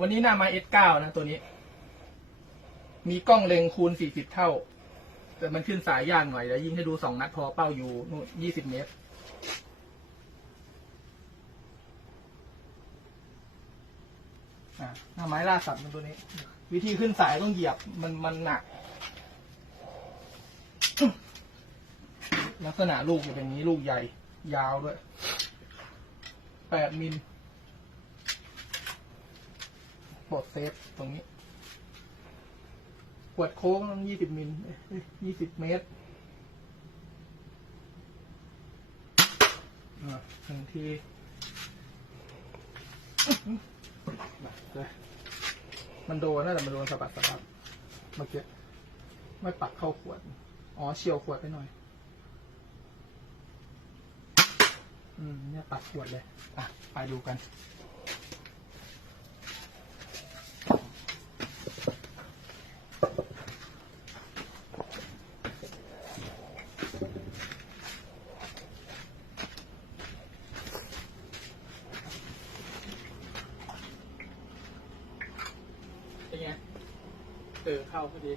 วันนี้หน้าไม้ S9 นะตัวนี้ มีกล้องเล็งคูณ 40 เท่า แต่มันขึ้นสายยากหน่อยเดี๋ยวยิงให้ดูสองนัดพอเป้าอยู่นู่น20 เมตร หน้าไม้ล่าสัตว์มันตัวนี้ วิธีขึ้นสายต้องเหยียบมันมันหนัก ลักษณะลูกจะเป็นนี้ลูกใหญ่ ยาวด้วยแปดมิล ปลดเซฟตรงนี้ขวดโค้งยี่สิบมิลยี่สิบเมตรอะหนึ่งที่มันโดนนะแต่มันโดนสะบัดสะบัดเมื่อกี้ไม่ปักเข้าขวด อ๋อเฉียวขวดไปหน่อย อืม เนี่ยปัดขวดเลย อะ ไปดูกัน เป็นไงเออเข้าพอดี